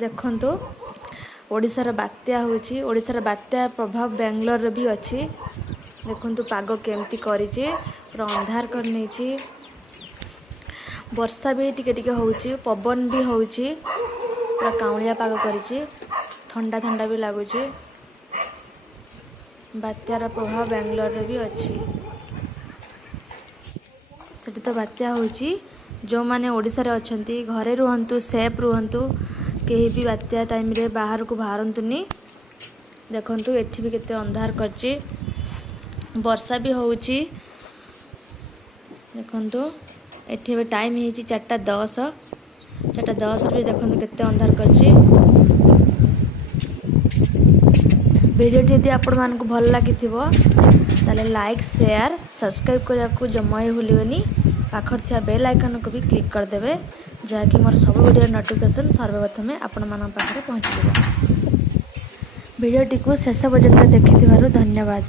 देखंतु ओडिशार बात्या होची ओडिशार बात्या प्रभाव बेंगलोर रे भी अछि। देखंतु पाग केमती करिछि पूरा अंधार कर नेछि वर्षा भी टिके टिके होची पवन भी होची पूरा काउलिया पाग करिछि ठंडा ठंडा भी लागुछि। बात्यार प्रभाव बेंगलोर रे भी अछि। सेठी तो बात्या होची जो माने ओडिशा रे अछंती घरे रुहंतु सेफ रुहंतु केही भी बात्या टाइम रे बाहर को बाहरंतुनी। देखंतु एठी भी केते अंधार करछि वर्षा भी होची। देखंतु एठी भी टाइम हेची 4:10 4:10 रे देखंतु केते अंधार करछि। वीडियो यदि आपण मानकु भल लागिथिबो ताले लाइक शेयर सब्सक्राइब करिया को जम्मा ही भूलिबेनी पाखर थिया बेल आइकन को भी क्लिक कर देबे जहाँकि मोर सब वीडियो नोटिफिकेशन सर्वप्रथमे आपण मान पाखरे पहुँच वीडियोटी को शेष पर्यंत देखिथिबारु धन्यवाद।